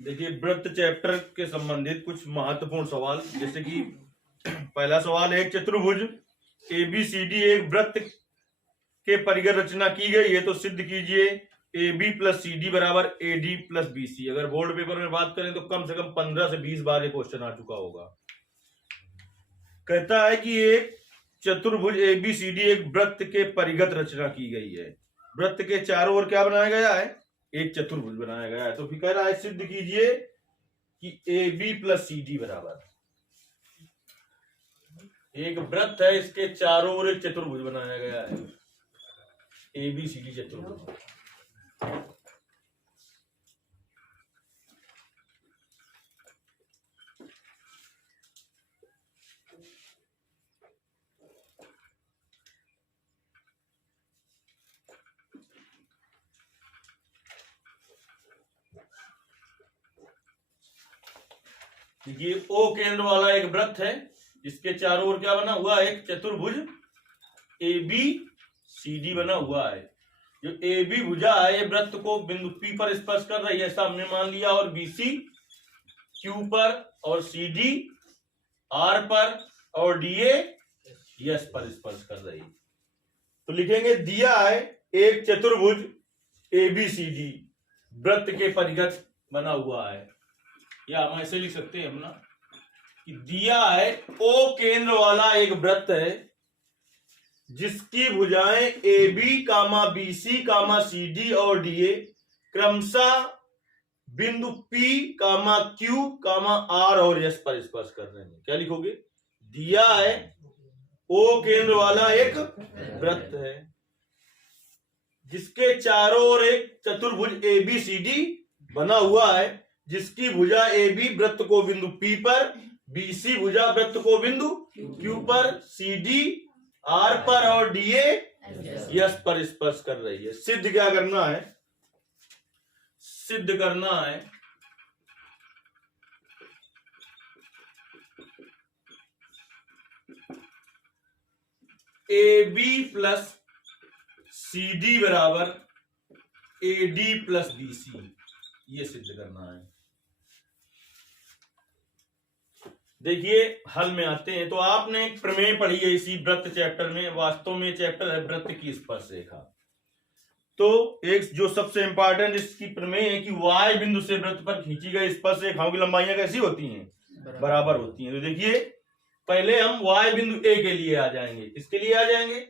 देखिए वृत्त चैप्टर के संबंधित कुछ महत्वपूर्ण सवाल, जैसे कि पहला सवाल है, चतुर्भुज ABCD एक वृत्त के परिघ रचना की गई है तो सिद्ध कीजिए AB प्लस CD बराबर AD प्लस BC। अगर बोर्ड पेपर में बात करें तो कम से कम 15 से 20 बार ये क्वेश्चन आ चुका होगा। कहता है कि एक चतुर्भुज ABCD एक वृत्त के परिगत रचना की गई है। वृत्त के चारों ओर क्या बनाया गया है? एक चतुर्भुज बनाया गया है। तो फिर कह रहा है सिद्ध कीजिए कि AB प्लस CD बराबर, एक वृत्त है इसके चारों ओर एक चतुर्भुज बनाया गया है, ABCD चतुर्भुज। देखिए O केंद्र वाला एक वृत्त है, इसके चारों ओर क्या बना हुआ है? एक चतुर्भुज ABCD बना हुआ है। जो AB भुजा है ये वृत्त को बिंदु P पर स्पर्श कर रही है, ऐसा हमने मान लिया, और BC Q पर और CD R पर और DA S पर स्पर्श कर रही है। तो लिखेंगे दिया है एक चतुर्भुज ABCD वृत्त के परिगत बना हुआ है, या हम ऐसे लिख सकते हैं अपना कि दिया है O केंद्र वाला एक वृत्त है जिसकी भुजाएं AB, BC, CD और DA क्रमशः बिंदु P, Q, R और S पर स्पर्श कर रहे हैं। क्या लिखोगे? दिया है O केंद्र वाला एक वृत्त है जिसके चारों ओर एक चतुर्भुज ABCD बना हुआ है, जिसकी भुजा AB वृत्त को बिंदु P पर, BC भुजा वृत्त को बिंदु Q पर, CD R पर और DA S पर स्पर्श कर रही है। सिद्ध क्या करना है? सिद्ध करना है AB प्लस CD बराबर AD प्लस BC, ये सिद्ध करना है। देखिए हल में आते हैं। तो आपने एक प्रमेय पढ़ी है इसी वृत्त चैप्टर में, वास्तव में चैप्टर है वृत्त की स्पर्श रेखा। तो एक जो सबसे इंपॉर्टेंट इसकी प्रमेय है कि Y बिंदु से वृत्त पर खींची गई स्पर्श रेखाओं की लंबाइयां कैसी होती हैं? बराबर होती हैं। तो देखिए पहले हम Y बिंदु A के लिए आ जाएंगे। किसके लिए आ जाएंगे?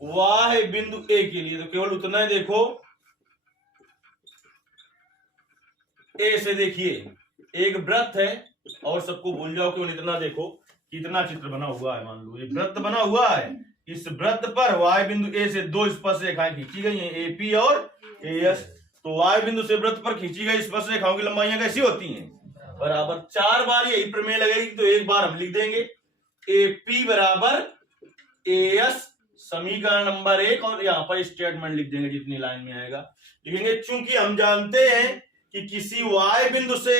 Y बिंदु A के लिए। तो केवल उतना ही देखो, A से देखिए एक वृत्त है और सबको भूल जाओ, केवल इतना देखो कितना चित्र बना हुआ है। मान लो ये वृत्त बना हुआ है, इस वृत्त पर Y बिंदु A से दो स्पर्श रेखाएं खींची गई हैं, AP और AS। तो Y बिंदु से वृत्त पर खींची गई स्पर्श रेखाओं की लंबाइयां कैसी होती हैं? बराबर। 4 बार यही प्रमेय लगेगी तो एक बार हम लिख देंगे AP बराबर AS, समीकरण नंबर 1, और यहाँ पर स्टेटमेंट लिख देंगे जितनी लाइन में आएगा। लिखेंगे चूंकि हम जानते हैं कि किसी Y बिंदु से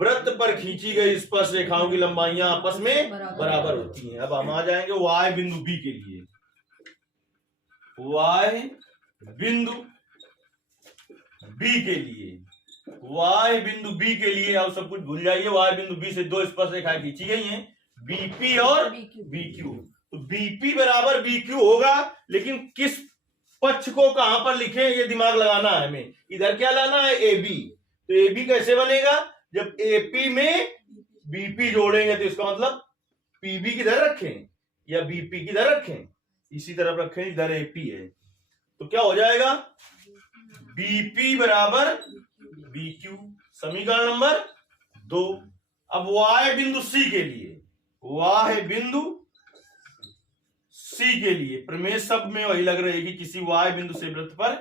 वृत्त पर खींची गई स्पर्श रेखाओं की लंबाइयां आपस में बराबर होती हैं। अब हम आ जाएंगे Y बिंदु B के लिए। Y बिंदु B के लिए, Y बिंदु B के लिए आप सब कुछ भूल जाइए। Y बिंदु B से दो स्पर्श रेखाएं खींची गई हैं, BP और BQ। तो BP बराबर BQ होगा, लेकिन किस पक्ष को कहां पर लिखें ये दिमाग लगाना है हमें। इधर क्या लाना है? AB। तो AB कैसे बनेगा? जब AP में BP जोड़ेंगे तो इसका मतलब PB किधर रखें या BP किधर रखें? इसी तरफ रखें, इधर AP है। तो क्या हो जाएगा? BP बराबर BQ, समीकरण नंबर 2। अब Y बिंदु C के लिए, Y बिंदु C के लिए प्रमेय सब में वही लग रही है कि किसी Y बिंदु से वृत्त पर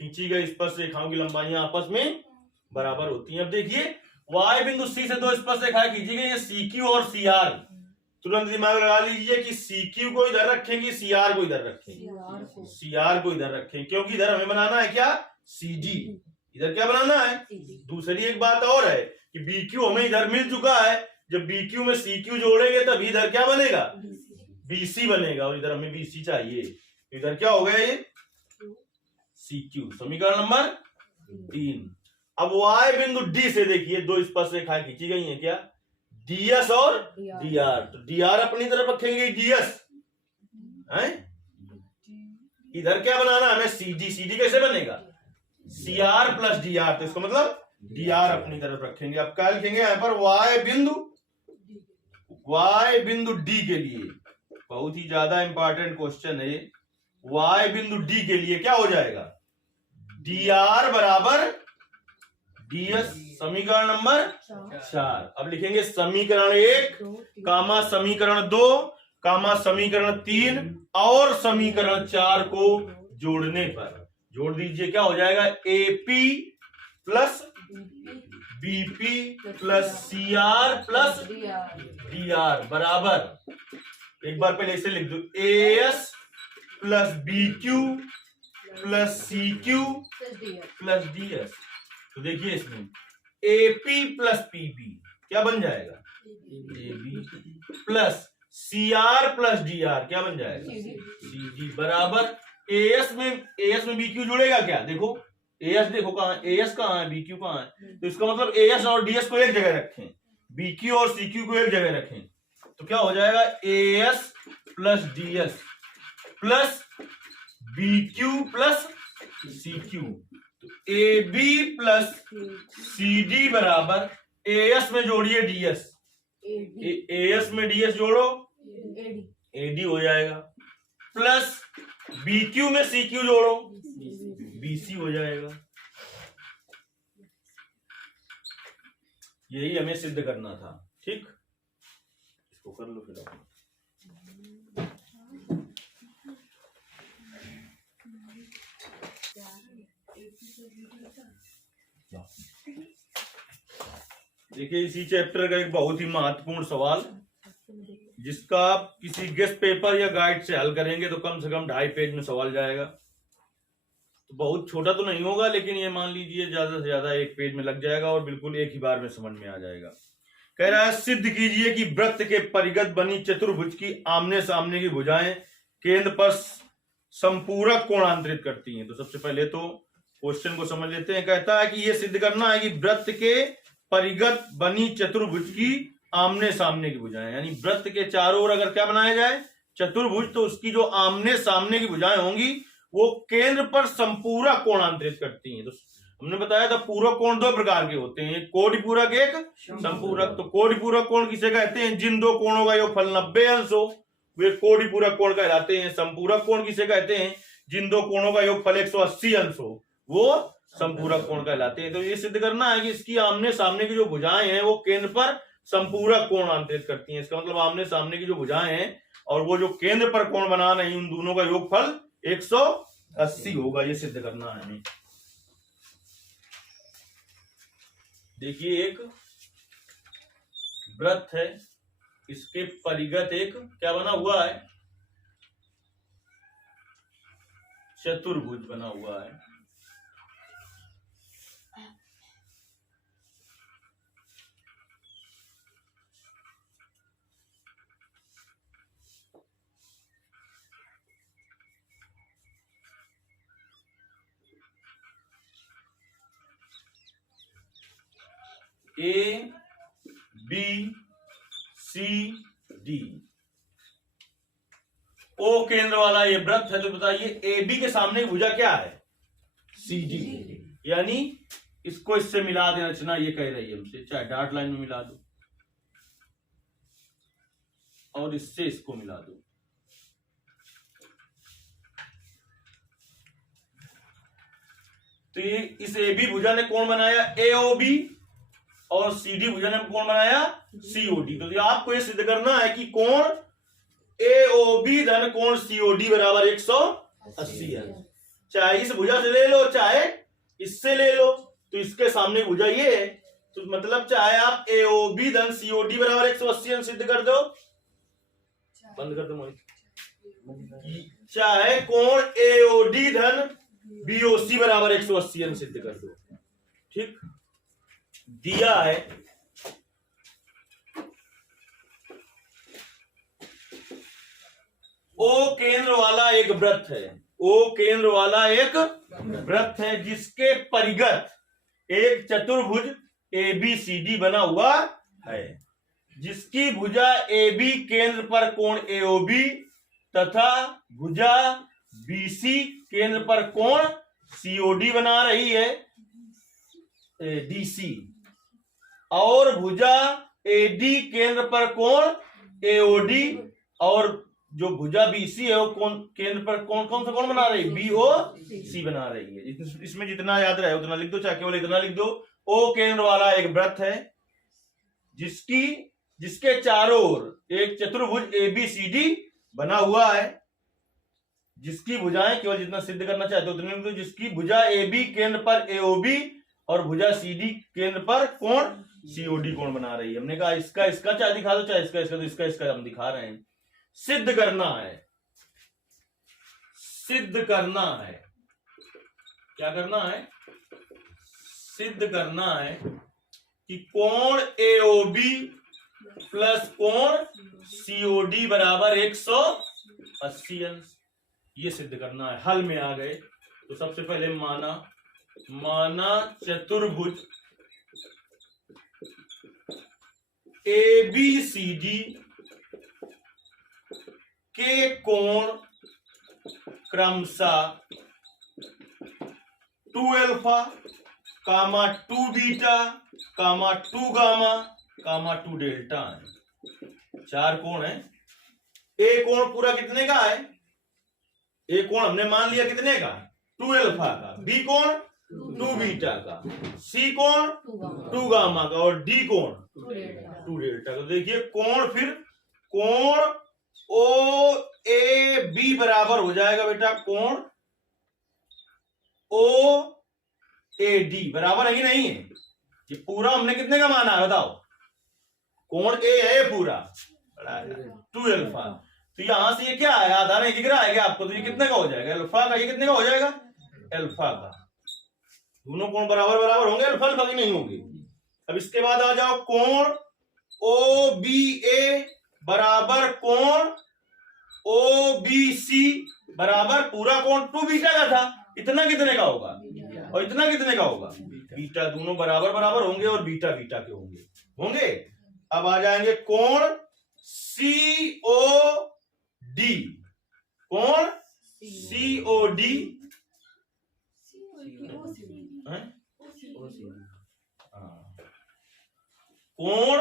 खींची गई स्पर्श रेखाओं की लंबाइयां आपस में बराबर होती हैं। अब देखिए Y बिंदु C से दो स्पर्श रेखाएं खींची गई हैं, CQ और CR। तुरंत दिमाग लगा लीजिए कि CQ को इधर रखेंगे, CR को इधर रखेंगे, CR को इधर रखें, क्योंकि इधर हमें बनाना है क्या? CD। इधर क्या बनाना है? दूसरी एक बात और है कि BQ हमें इधर मिल चुका है, जब BQ में CQ जोड़ेंगे तब इधर क्या बनेगा? BC बनेगा, और इधर हमें BC चाहिए। इधर क्या हो गया? ये CQ, समीकरण नंबर 3। अब y बिंदु D से देखिए दो स्पर्श रेखाएं खींची गई हैं क्या, ds और dr। तो dr अपनी तरफ रखेंगे, ds है, इधर क्या बनाना हमें cd। cd कैसे बनेगा, cr प्लस dr, तो इसका मतलब dr अपनी तरफ रखेंगे। अब क्या लिखेंगे यहां पर, y बिंदु D के लिए, बहुत ही ज्यादा इंपॉर्टेंट क्वेश्चन है, y बिंदु D के लिए क्या हो जाएगा, dr बराबर ds, समीकरण नंबर 4। अब लिखेंगे समीकरण 1 कामा समीकरण 2 कामा समीकरण 3 और समीकरण 4 को जोड़ने पर, जोड़ दीजिए, क्या हो जाएगा, AP plus BP plus CR plus DR बराबर, एक बार पहले इसे लिख दो, AS plus BQ plus CQ plus DS। तो देखिए इसमें AP प्लस PP क्या बन जाएगा, AB plus CR plus DR क्या बन जाएगा, CD बराबर AS में BQ जुड़ेगा क्या, देखो AS, देखो कहां AS कहां है, BQ कहां है, तो इसका मतलब AS और DS को एक जगह रखें, BQ और CQ को एक जगह रखें, तो क्या हो जाएगा, AS plus DS plus BQ plus CQ, तो AB प्लस CD बराबर AS में जोड़िए DS, AS में DS जोड़ो AD हो जाएगा, प्लस BQ में CQ जोड़ो BC हो जाएगा। यही हमें सिद्ध करना था, ठीक, इसको कर लो फिर। देखिए इसी चैप्टर का एक बहुत ही महत्वपूर्ण सवाल, जिसका आप किसी गेस्ट पेपर या गाइड से हल करेंगे तो कम से कम 2.5 पेज में सवाल जाएगा। तो बहुत छोटा तो नहीं होगा, लेकिन ये मान लीजिए ज्यादा से ज्यादा 1 पेज में लग जाएगा और बिल्कुल एक ही बार में समझ में आ जाएगा। कह रहा है सिद्ध कीजिए कि वृत्त के परिगत बनी चतुर्भुज की आमने सामने की भुजाएं केंद्र पर संपूरक कोणांतरित करती हैं। तो सबसे पहले तो क्वेश्चन को समझ लेते हैं। कहता है कि यह सिद्ध करना है कि वृत्त के परिगत बनी चतुर्भुज की आमने सामने की भुजाएं, यानी वृत्त के चारों ओर अगर क्या बनाया जाए, चतुर्भुज, तो उसकी जो आमने सामने की भुजाएं होंगी वो केंद्र पर संपूरक कोणांतरित करती हैं। तो हमने बताया था पूरक कोण 2 प्रकार के होते हैं, एक कोटिपूरक एक संपूरक। तो कोटिपूरक कोण किसे कहते हैं, जिन दो कोणों का योगफल 90 अंश हो, वे कोटिपूरक कोण कहलाते हैं। संपूरक कोण किसे कहते हैं, जिन दो कोणों का योगफल 180 अंश हो, वो संपूरक कोण कहलाते हैं। तो ये सिद्ध करना है कि इसकी आमने सामने की जो भुजाएं हैं वो केंद्र पर संपूरक कोण आंतरित करती हैं। इसका मतलब आमने सामने की जो भुजाएं हैं और वो जो केंद्र पर कोण बना रही हैं, उन दोनों का योगफल 180 होगा। ये सिद्ध करना है हमें। देखिए एक वृत्त है, इसके परिगत एक क्या बना हुआ है, चतुर्भुज बना हुआ है। A B C D O केंद्र वाला ये वृत्त है। तो बताइए ए बी के सामने की भुजा क्या है, सी डी, यानी इसको इससे मिला देना। रचना ये कह रही है हमसे, चाहे डॉट लाइन में मिला दो और इससे इसको मिला दो। तो ये इस ए बी भुजा ने कौन बनाया, ए ओ बी, और सी डी भुजा ने कौन बनाया, सी ओ डी। तो आपको ये सिद्ध करना है कि कोण ए ओ बी धन कोण सी ओ डी बराबर 180 है। चाहे इस भुजा से ले लो चाहे इससे ले लो, तो इसके सामने भुजा ये है, तो मतलब चाहे आप ए ओ बी धन सी ओ डी बराबर 180 सिद्ध कर दो, बंद कर दो मोहित, चाहे कोण ए ओ डी धन बी ओ सी बराबर 180 सिद्ध कर दो। ठीक, दिया है ओ केंद्र वाला एक वृत्त है, ओ केंद्र वाला एक वृत्त है जिसके परिगत एक चतुर्भुज ABCD बना हुआ है जिसकी भुजा AB केंद्र पर कोण AOB तथा भुजा BC केंद्र पर कोण COD बना रही है DC और भुजा AD केंद्र पर कोण AOD और जो भुजा BC है वो कोण केंद्र पर कौन सा कोण बना रही है BOC बना रही है। इसमें जितना याद रहे उतना लिख दो, चाहे केवल इतना लिख दो। O केंद्र वाला एक वृत्त है जिसके चारों ओर एक चतुर्भुज ABCD बना हुआ है जिसकी भुजाएं केवल जितना सिद्ध करना चाहते हो उतने, जिसकी भुजा AB केंद्र पर AOB और भुजा CD केंद्र पर कोण COD कोण बना रही है। हमने कहा इसका चाहे दिखा दो, चाहे इसका तो इसका हम दिखा रहे हैं। सिद्ध करना है क्या करना है? सिद्ध करना है कि कोण AOB प्लस कोण COD बराबर 180 अंश। ये सिद्ध करना है। हल में आ गए तो सबसे पहले माना चतुर्भुज ABCD के कोण क्रमशः 2 अल्फा, 2 बीटा, 2 गामा, 2 डेल्टा है। 4 कोण है। ए कोण पूरा कितने का है? ए कोण हमने मान लिया कितने का? 2 अल्फा का। बी कोण 2 बीटा का, सी कोण 2 गामा का और डी कोण 2 डेल्टा का। देखिए कोण, फिर कोण OAB बराबर हो जाएगा बेटा कोण OAD बराबर है कि नहीं है? ये पूरा हमने कितने का माना है बताओ? कोण A है पूरा 2 अल्फा। तो यहां से ये क्या है? आधा नहीं दिख रहा है क्या आपको? तो ये कितने का हो जाएगा? अल्फा का। ये कितने का हो जाएगा? अल्फा का। दोनों कोण बराबर होंगे, अल्फा की नहीं होंगे। अब इसके बाद आ जाओ कोण OBA बराबर कोण OBC बराबर पूरा कोण 2 बीटा का था। इतना कितने का होगा और इतना कितने का होगा? बीटा। दोनों बराबर होंगे और बीटा के होंगे। अब आ जाएंगे कोण COD। कोण COD कोण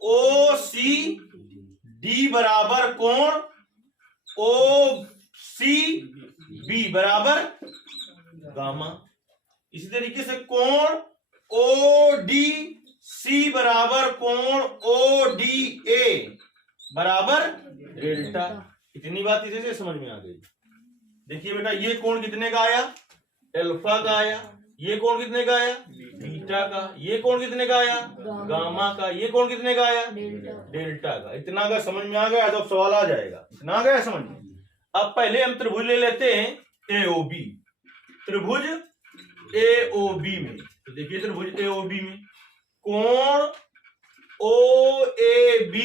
OCD बराबर कोण OCB बराबर गामा। इसी तरीके से कोण ODC बराबर कोण ODA बराबर डेल्टा। इतनी बात इसे से समझ में आ गई। देखिए बेटा ये कोण कितने का आया? अल्फा का आया। ये कोण कितने का आया? बीटा का। ये कोण कितने का आया? गामा का। ये कोण कितने का आया? डेल्टा का। इतना का समझ में आ गया तो सवाल आ जाएगा। इतना आ गया समझ में? अब पहले हम त्रिभुज ले लेते हैं AOB। त्रिभुज AOB में तो देखिए त्रिभुज AOB में कोण OAB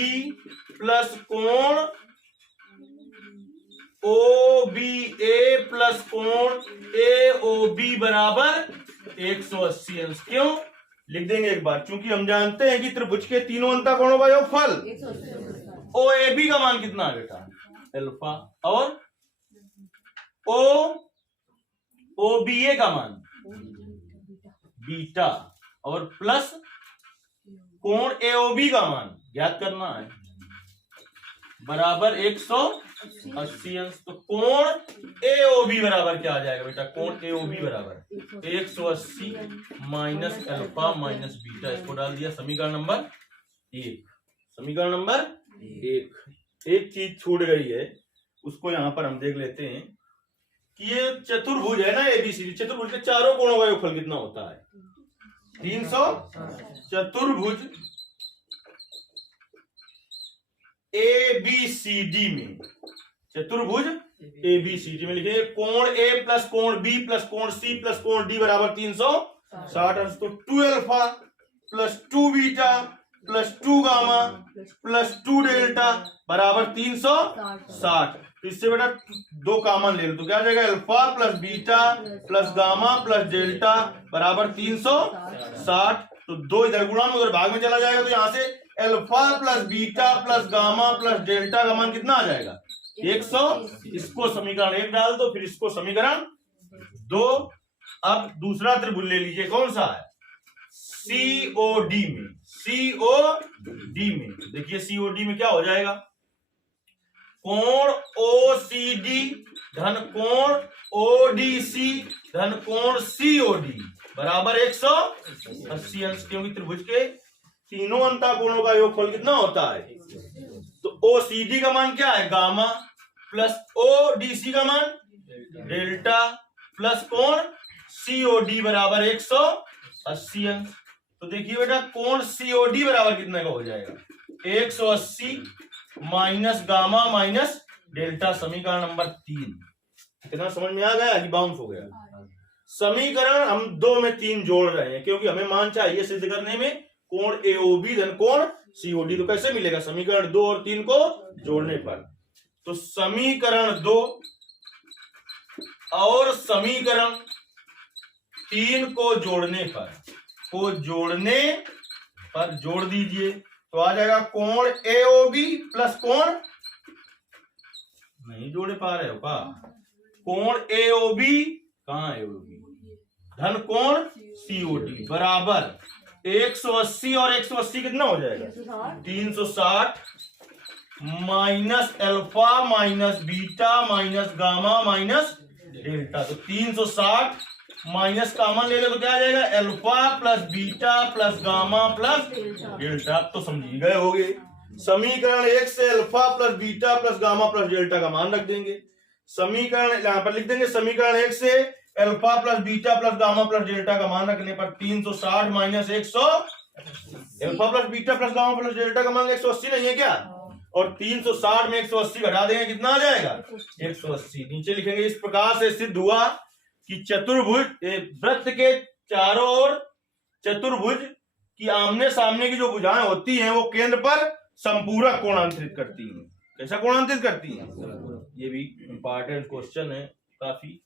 प्लस कोण OBA प्लस कोण AOB बराबर 180 अंश। क्यों? लिख देंगे एक बार, क्योंकि हम जानते हैं कि त्रिभुज के तीनों अंतःकोणों का योगफल। OAB का मान कितना है बेटा? अल्फा। और OBA का मान बीटा और प्लस कोण AOB का मान ज्ञात करना है बराबर 180 अंश। तो कोण AOB बराबर क्या आ जाएगा बेटा? कोण AOB बराबर 180 माइनस अल्फा माइनस बीटा। इसको डाल दिया समीकरण नंबर 1। समीकरण नंबर 1। एक चीज छूट गई है, उसको यहां पर हम देख लेते हैं कि ये चतुर्भुज है ना ABCD। चतुर्भुज के चारों कोणों का योगफल कितना होता है? 300। चतुर्भुज ABCD में, चतुर्भुज ABCD में लिखेंगे कोण A प्लस कोण B प्लस कोण C प्लस कोण D बराबर 360 अंश। तो 2 alpha plus 2 beta plus 2 gamma plus 2 delta बराबर 360। तो इससे बेटा 2 कॉमन ले लो तो क्या आ जाएगा, alpha plus beta plus gamma plus delta बराबर 360। तो 2 इधर गुणा में उधर भाग में चला जाएगा, तो यहां से alpha plus beta plus gamma plus delta का मान कितना आ जाएगा, 100। इसको समीकरण 1 डाल दो, फिर इसको समीकरण 2। अब दूसरा त्रिभुज ले लीजिए, कौन सा है, सीओडी में। सीओडी में देखिए, सीओडी में क्या हो जाएगा, कोण ओसीडी धन कोण ओडीसी धन कोण सीओडी बराबर 180 अंश, क्योंकि त्रिभुज के तीनों अंतःकोणों का योगफल कितना होता है। तो ओसीडी का मान क्या है, गामा प्लस ओडीसी का मान डेल्टा प्लस कोण सीओडी बराबर 180 अंश। तो देखिए बेटा, कोण सीओडी बराबर कितने का हो जाएगा, 180 माइनस गामा माइनस डेल्टा, समीकरण नंबर 3। कितना समझ में आ गया कि बाउंस हो गया। समीकरण हम 2 में 3 जोड़ रहे हैं, क्योंकि हमें मान चाहिए सिद्ध करने में कोण एओबी धन कोण सीओडी। तो कैसे मिलेगा, समीकरण 2 और 3 को जोड़ने पर। तो समीकरण 2 और समीकरण 3 को जोड़ने पर जोड़ दीजिए, तो आ जाएगा कोण एओबी प्लस कोण, नहीं जोड़े पा रहे हो का, कोण एओबी कहां एओबी धन कोण सीओडी बराबर 180 और 180 कितना हो जाएगा, 360 minus alpha minus beta minus gamma minus delta. तो 360 माइनस कॉमन ले लो तो क्या आ जाएगा, alpha plus beta plus gamma plus delta. तो समझी गए होगे, समीकरण 1 से alpha plus beta plus gamma plus delta का मान रख देंगे। समीकरण यहां पर लिख देंगे, समीकरण 1 से alpha plus beta plus gamma plus delta का मान रखने पर 360 minus 100, alpha plus beta plus gamma plus delta का मान 180 नहीं है क्या, और 360 में 180 घटा देंगे, कितना आ जाएगा, 180। नीचे लिखेंगे, इस प्रकार से सिद्ध हुआ कि चतुर्भुज वृत्त के चारों ओर चतुर्भुज की आमने सामने की जो भुजाएं होती हैं वो केंद्र पर संपूरक कोणांतरित करती हैं। कैसा कोणांतरित करती हैं, ये भी इंपॉर्टेंट क्वेश्चन है काफी।